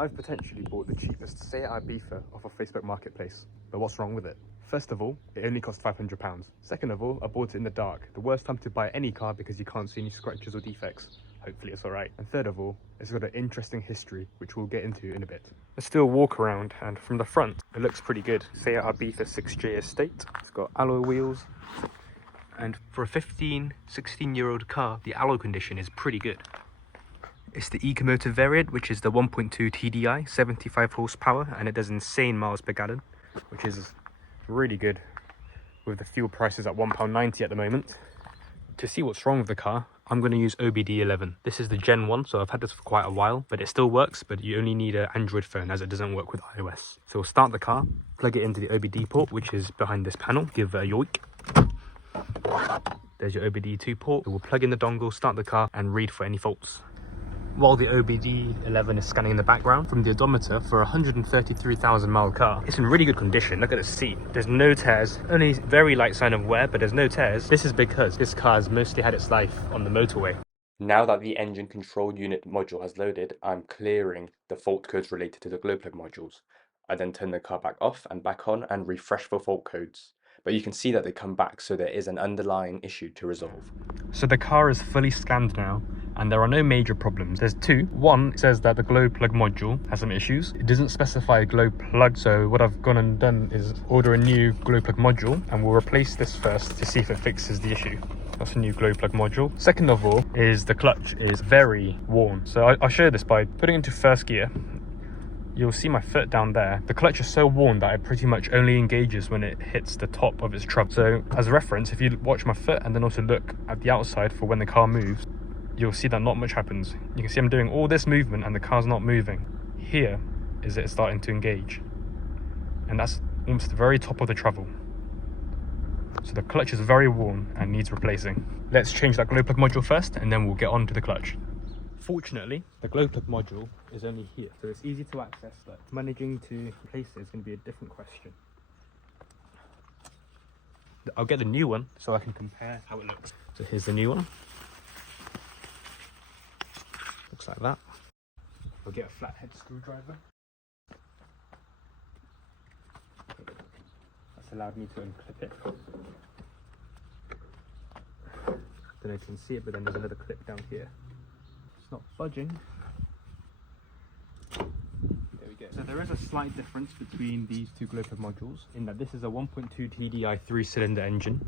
I've potentially bought the cheapest Seat Ibiza off of Facebook Marketplace, but what's wrong with it? First of all, it only cost £500. Second of all, I bought it in the dark. The worst time to buy any car because you can't see any scratches or defects. Hopefully it's alright. And third of all, it's got an interesting history, which we'll get into in a bit. Let's do a walk around, and from the front, it looks pretty good. Seat Ibiza 6J Estate. It's got alloy wheels. And for a 16-year-old car, the alloy condition is pretty good. It's the Ecomotive variant, which is the 1.2 TDI, 75 horsepower, and it does insane miles per gallon, which is really good with the fuel prices at £1.90 at the moment. To see what's wrong with the car, I'm going to use OBD11. This is the Gen 1, so I've had this for quite a while, but it still works, but you only need an Android phone as it doesn't work with iOS. So we'll start the car, plug it into the OBD port, which is behind this panel, give it a yoik. There's your OBD2 port. We'll plug in the dongle, start the car, and read for any faults. While the OBD11 is scanning in the background, from the odometer for a 133,000 mile car, it's in really good condition. Look at the seat. There's no tears, only very light sign of wear, but there's no tears. This is because this car has mostly had its life on the motorway. Now that the engine control unit module has loaded, I'm clearing the fault codes related to the glow plug modules. I then turn the car back off and back on and refresh for fault codes. But you can see that they come back, so there is an underlying issue to resolve. So the car is fully scanned now, and there are no major problems. There's two. One says that the glow plug module has some issues. It doesn't specify a glow plug, so what I've gone and done is order a new glow plug module, and we'll replace this first to see if it fixes the issue. That's a new glow plug module. Second of all is the clutch is very worn. So I'll show you this by putting it into first gear. You'll see my foot down there. The clutch is so worn that it pretty much only engages when it hits the top of its trunk. So as a reference, if you watch my foot and then also look at the outside for when the car moves, you'll see that not much happens. You can see I'm doing all this movement and the car's not moving. Here is it starting to engage. And that's almost the very top of the travel. So the clutch is very worn and needs replacing. Let's change that glow plug module first, and then we'll get on to the clutch. Fortunately, the glow plug module is only here, so it's easy to access, but managing to replace it is going to be a different question. I'll get the new one so I can compare how it looks. So here's the new one. Looks like that. I'll get a flathead screwdriver. That's allowed me to unclip it. Don't know if you can see it, but then there's another clip down here. Not budging. There we go. So there is a slight difference between these two glow plug modules in that this is a 1.2 TDI 3-cylinder engine,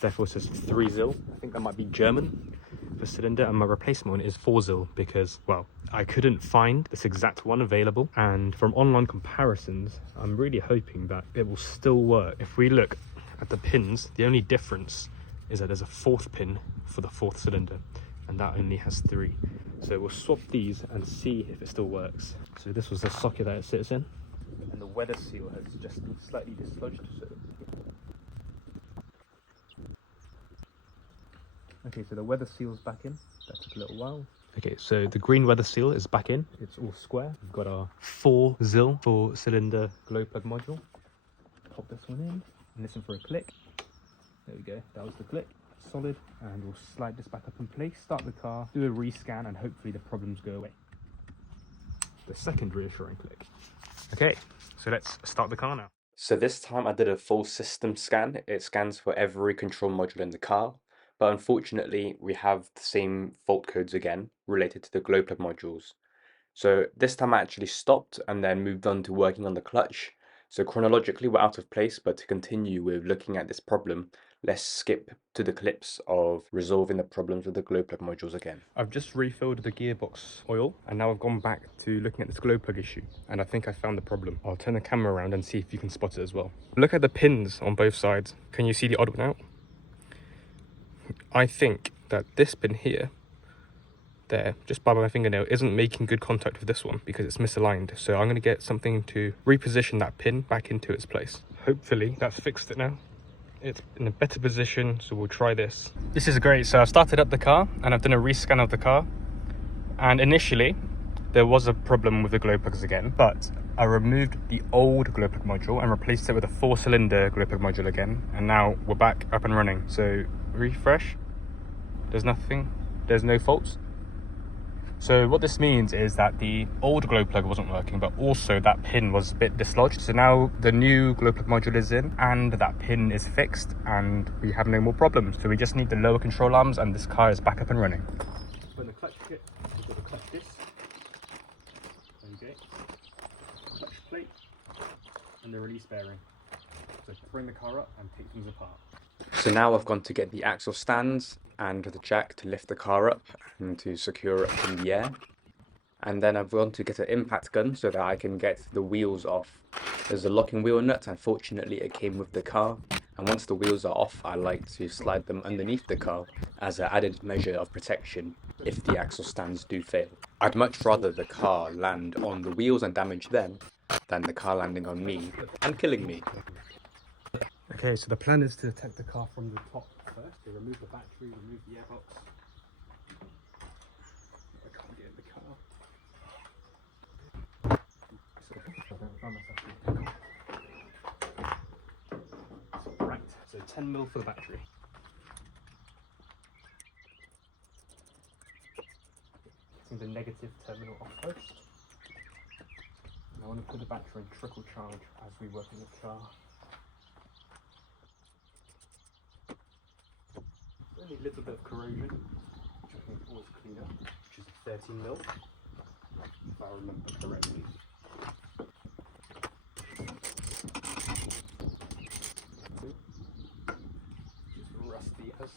therefore it says 3-zil. I think that might be German for cylinder, and my replacement one is 4-zil because, well, I couldn't find this exact one available, and from online comparisons I'm really hoping that it will still work. If we look at the pins, the only difference is that there's a 4th pin for the 4th cylinder, and that only has 3. So we'll swap these and see if it still works. So this was the socket that it sits in, and the weather seal has just been slightly dislodged. Okay, so the weather seal's back in. That took a little while. Okay, so the green weather seal is back in. It's all square. We've got our 4-zil 4-cylinder glow plug module. Pop this one in and listen for a click. There we go. That was the click. Solid, and we'll slide this back up in place, start the car, do a rescan, and hopefully the problems go away. The second reassuring click. Okay, so let's start the car now. So this time I did a full system scan. It scans for every control module in the car, but unfortunately we have the same fault codes again related to the glow plug modules. So this time I actually stopped and then moved on to working on the clutch. So chronologically we're out of place, but to continue with looking at this problem, let's skip to the clips of resolving the problems with the glow plug modules again. I've just refilled the gearbox oil, and now I've gone back to looking at this glow plug issue, and I think I found the problem. I'll turn the camera around and see if you can spot it as well. Look at the pins on both sides. Can you see the odd one out? I think that this pin here, there, just by my fingernail, isn't making good contact with this one because it's misaligned. So I'm going to get something to reposition that pin back into its place. Hopefully that's fixed it now. It's in a better position, so we'll try this. This is great. So I've started up the car and I've done a rescan of the car, and initially there was a problem with the glow plugs again, but I removed the old glow plug module and replaced it with a 4-cylinder glow plug module again, and now we're back up and running. So refresh, there's nothing, there's no faults. So what this means is that the old glow plug wasn't working, but also that pin was a bit dislodged. So now the new glow plug module is in and that pin is fixed and we have no more problems. So we just need the lower control arms and this car is back up and running. So in the clutch kit, we've got the clutch disc, okay, clutch plate and the release bearing. So bring the car up and take things apart. So now I've gone to get the axle stands and the jack to lift the car up and to secure it in the air. And then I've gone to get an impact gun so that I can get the wheels off. There's a locking wheel nut, unfortunately it came with the car. And once the wheels are off, I like to slide them underneath the car as an added measure of protection if the axle stands do fail. I'd much rather the car land on the wheels and damage them than the car landing on me and killing me. Okay, so the plan is to attack the car from the top first. To remove the battery, remove the airbox. I can't get in the car. Right, so 10 mil for the battery. Getting the negative terminal off first. And I want to put the battery in trickle charge as we work in the car. Only a little bit of corrosion, which I think was clean up, which is 13 mil, if I remember correctly. Just rusty as.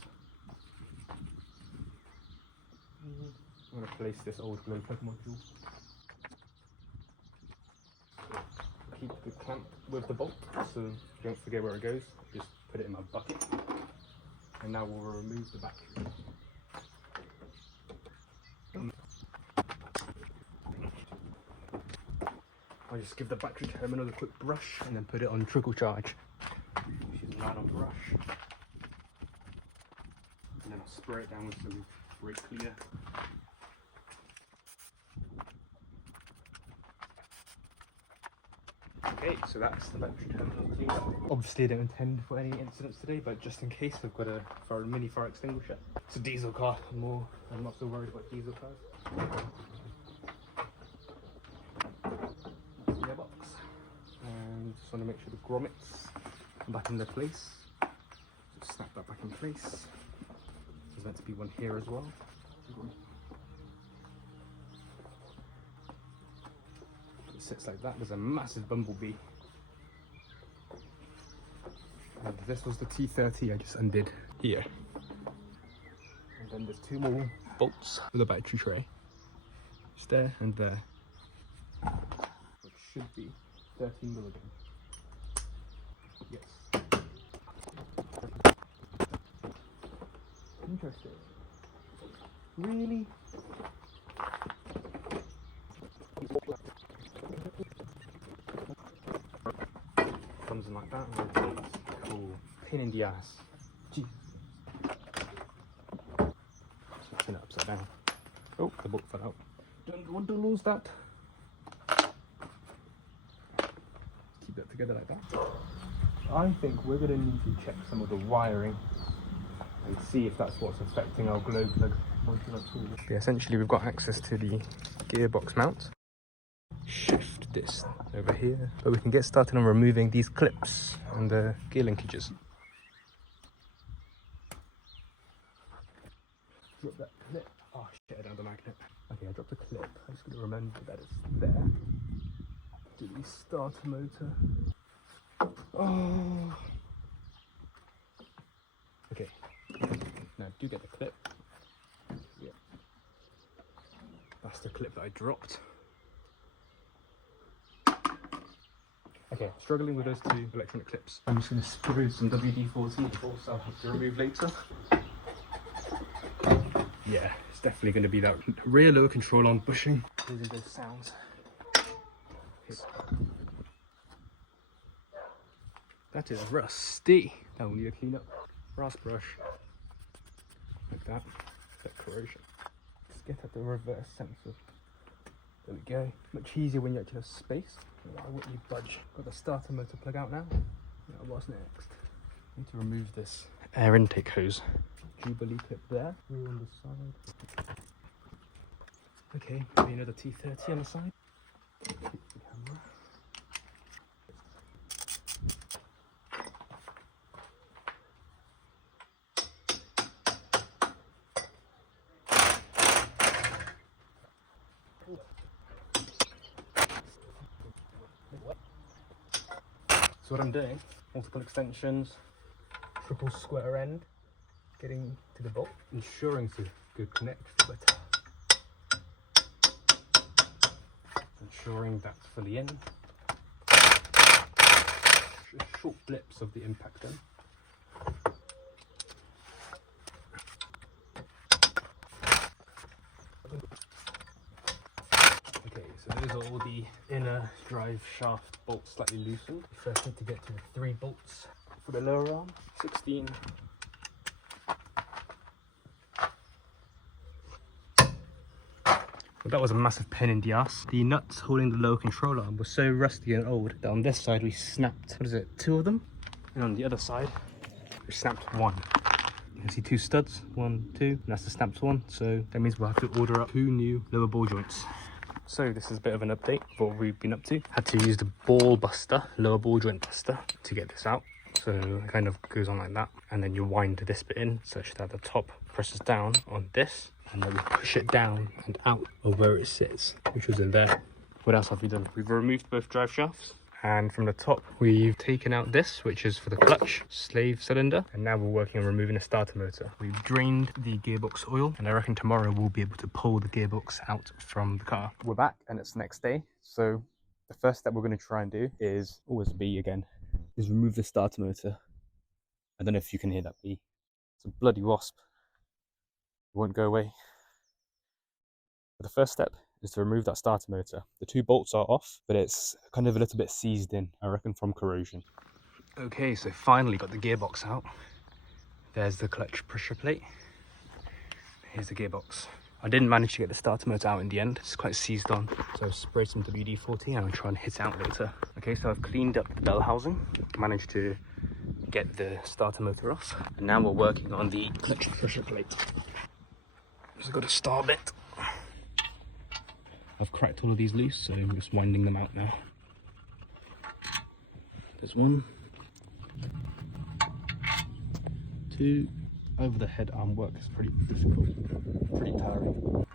I'm going to place this old glow plug module. Keep the clamp with the bolt, so don't forget where it goes. Just put it in my bucket. And now we'll remove the battery. I'll just give the battery terminal a quick brush and then put it on trickle charge. Which is right on brush. And then I'll spray it down with some brake cleaner. Okay, so that's the battery terminal cleaned up. Obviously I don't intend for any incidents today, but just in case I've got a mini fire extinguisher. It's a diesel car, I'm not so worried about diesel cars. Gearbox. And just want to make sure the grommets are back in their place. Just snap that back in place. There's meant to be one here as well. Sits like that. There's a massive bumblebee. And this was the T30 I just undid here. And then there's two more bolts with a battery tray. Just there and there. Which should be 13 mil again. Yes. Interesting. Really? Comes in like that, rotates. Cool. Pain in the ass. Jeez. Turn it upside down. Oh, the bolt fell out. Don't want to lose that. Keep that together like that. I think we're going to need to check some of the wiring and see if that's what's affecting our glow plug modular tool. Okay, essentially we've got access to the gearbox mount. Shift this over here, but we can get started on removing these clips and the gear linkages. Drop that clip. Oh shit, I don't have the magnet. Okay, I dropped the clip. I'm just going to remember that it's there. Do the starter motor. Oh. Okay. Now do get the clip. Yeah. That's the clip that I dropped. Okay, struggling with those two electronic clips. I'm just going to screw some WD-40, also I'll have to remove later. Yeah, it's definitely going to be that rear lower control arm bushing. These are those sounds. That is rusty. That will need a clean up. Brass brush. Like that. That corrosion. Just get at the reverse sensor. There we go. Much easier when you actually have space. Why wouldn't you budge? Got the starter motor plug out now. Now what's next? Need to remove this air intake hose. Jubilee clip there. Through on the side. Okay, maybe another T30 on the side. So what I'm doing, multiple extensions, triple square end, getting to the bolt, ensuring it's a good connect, but ensuring that's fully in. Short blips of the impact then. Okay, so those are all the inner drive shaft bolts slightly loosened. We first need to get to the 3 bolts for the lower arm, 16. Well, that was a massive pain in the ass. The nuts holding the lower control arm were so rusty and old that on this side we snapped, 2 of them? And on the other side, we snapped 1. You can see 2 studs, 1, 2, and that's the snapped one. So that means we'll have to order up 2 new lower ball joints. So this is a bit of an update for what we've been up to. Had to use the ball buster, lower ball joint buster, to get this out. So it kind of goes on like that, and then you wind this bit in such that the top presses down on this, and then we push it down and out of where it sits, which was in there. What else have we done? We've removed both drive shafts, and from the top we've taken out this, which is for the clutch slave cylinder, and now we're working on removing the starter motor. We've drained the gearbox oil, and I reckon tomorrow we'll be able to pull the gearbox out from the car. We're back and it's the next day, so the first step we're going to try and do is always B again, is remove the starter motor. I don't know if you can hear that bee. It's a bloody wasp. It won't go away. But the first step is to remove that starter motor. The 2 bolts are off, but it's kind of a little bit seized in, I reckon, from corrosion. Okay, so finally got the gearbox out. There's the clutch pressure plate. Here's the gearbox. I didn't manage to get the starter motor out in the end. It's quite seized on. So I sprayed some WD-40 and I'll try and hit it out later. Okay, so I've cleaned up the bell housing. Managed to get the starter motor off. And now we're working on the clutch pressure plate. So I've got a star bit. I've cracked all of these loose, so I'm just winding them out now. There's 1, 2. Over the head arm work is pretty difficult, pretty tiring.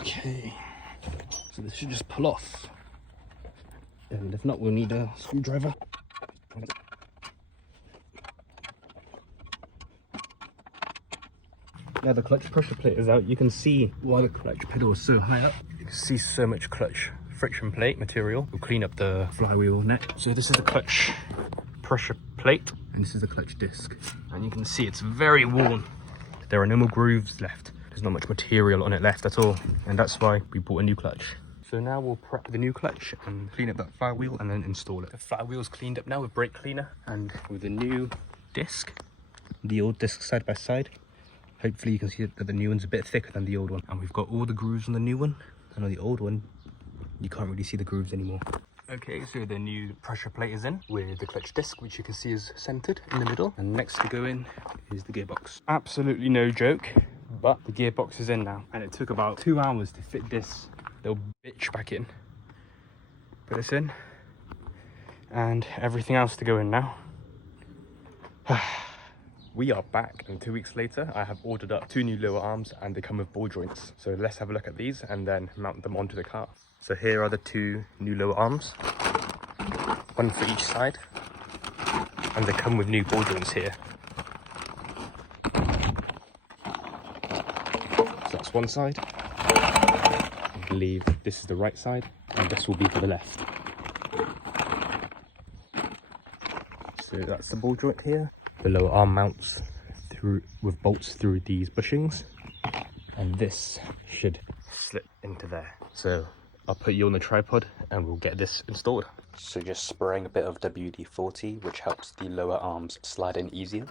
Okay, so this should just pull off. And if not, we'll need a screwdriver. Now the clutch pressure plate is out. You can see why the clutch pedal is so high up. You can see so much clutch friction plate material. We'll clean up the flywheel neck. So this is the clutch pressure plate, and this is the clutch disc. And you can see it's very worn. There are no more grooves left. There's not much material on it left at all. And that's why we bought a new clutch. So now we'll prep the new clutch and clean up that flywheel and then install it. The flywheel's cleaned up now with brake cleaner and with the new disc, the old disc side by side. Hopefully you can see that the new one's a bit thicker than the old one. And we've got all the grooves on the new one. And on the old one, you can't really see the grooves anymore. Okay, so the new pressure plate is in with the clutch disc, which you can see is centered in the middle. And next to go in is the gearbox. Absolutely no joke, but the gearbox is in now. And it took about 2 hours to fit this little bitch back in. Put this in. And everything else to go in now. We are back, and 2 weeks later I have ordered up 2 new lower arms and they come with ball joints. So let's have a look at these and then mount them onto the car. So here are the 2 new lower arms, 1 for each side, and they come with new ball joints here. So that's one side. I believe this is the right side and this will be for the left. So that's the ball joint here. The lower arm mounts through with bolts through these bushings, and this should slip into there. So I'll put you on the tripod and we'll get this installed. So just spraying a bit of WD-40, which helps the lower arms slide in easier.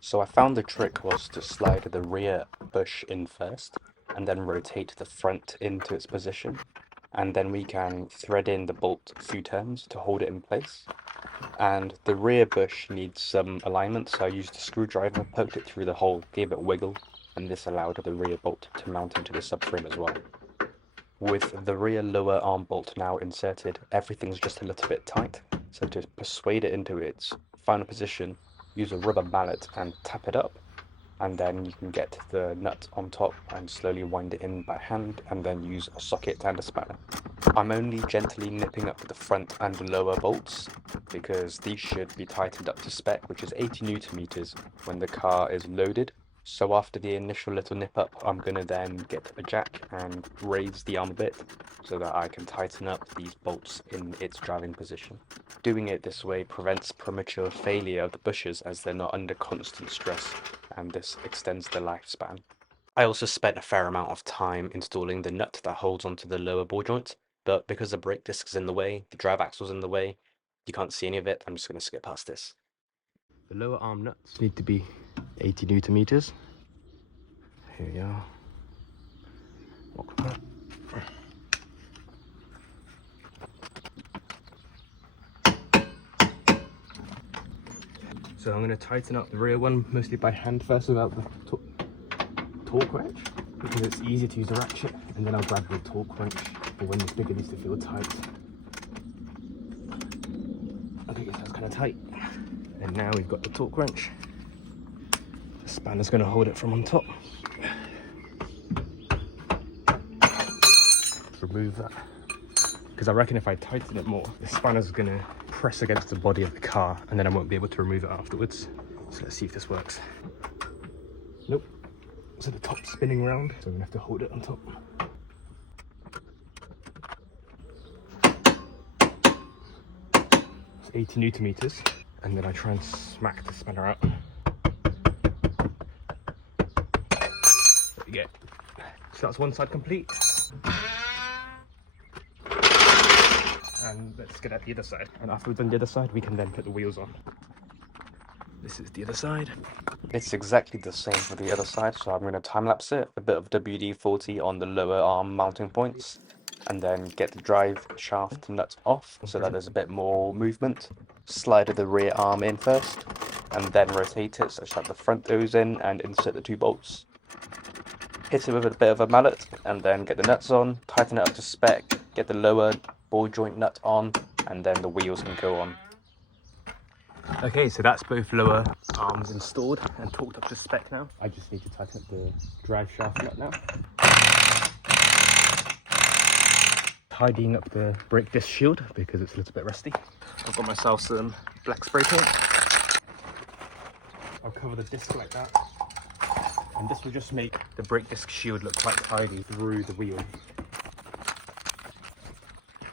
So I found the trick was to slide the rear bush in first and then rotate the front into its position, and then we can thread in the bolt a few turns to hold it in place. And the rear bush needs some alignment, so I used a screwdriver, poked it through the hole, gave it a wiggle, and this allowed the rear bolt to mount into the subframe as well. With the rear lower arm bolt now inserted, everything's just a little bit tight, so to persuade it into its final position, use a rubber mallet and tap it up, and then you can get the nut on top and slowly wind it in by hand, and then use a socket and a spanner. I'm only gently nipping up the front and lower bolts because these should be tightened up to spec, which is 80 Newton meters when the car is loaded. So after the initial little nip up, I'm going to then get a jack and raise the arm a bit so that I can tighten up these bolts in its driving position. Doing it this way prevents premature failure of the bushes as they're not under constant stress, and this extends the lifespan. I also spent a fair amount of time installing the nut that holds onto the lower ball joint, but because the brake disc is in the way, the drive axle is in the way, you can't see any of it, I'm just going to skip past this. The lower arm nuts need to be 80 Newton meters. Here we are. So I'm going to tighten up the rear one mostly by hand first without the torque wrench, because it's easier to use a ratchet, and then I'll grab the torque wrench for when this bigger needs to feel tight. Okay, so it's kind of tight. And now we've got the torque wrench. The spanner's going to hold it from on top. Remove that, because I reckon if I tighten it more, the spanner's going to press against the body of the car, and then I won't be able to remove it afterwards. So let's see if this works. Nope. So the top's spinning round, so I'm going to have to hold it on top. It's 80 Newton meters, and then I try and smack the spanner out. There we go. So that's one side complete. And let's get at the other side. And after we've done the other side, we can then put the wheels on. This is the other side. It's exactly the same for the other side, so I'm going to time-lapse it, a bit of WD-40 on the lower arm mounting points, and then get the drive shaft nut off so that there's a bit more movement. Slide the rear arm in first, and then rotate it such that the front goes in, and insert the two bolts. Hit it with a bit of a mallet, and then get the nuts on, tighten it up to spec, get the lower ball joint nut on, and then the wheels can go on. Okay, so that's both lower arms installed and torqued up to spec now. I just need to tighten up the drive shaft nut now. Tidying up the brake disc shield because it's a little bit rusty. I've got myself some black spray paint. I'll cover the disc like that. And this will just make the brake disc shield look quite tidy through the wheel.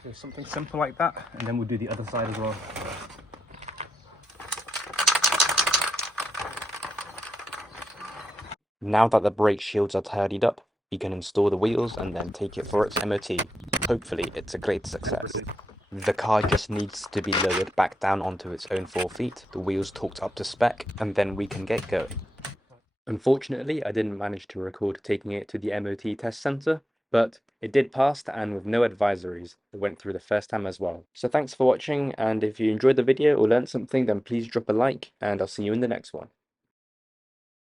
So something simple like that, and then we'll do the other side as well. Now that the brake shields are tidied up, you can install the wheels and then take it for its MOT. Hopefully it's a great success. The car just needs to be lowered back down onto its own 4 feet, the wheels torqued up to spec, and then we can get going. Unfortunately, I didn't manage to record taking it to the MOT test centre, but it did pass, and with no advisories, it went through the first time as well. So thanks for watching, and if you enjoyed the video or learned something, then please drop a like, and I'll see you in the next one.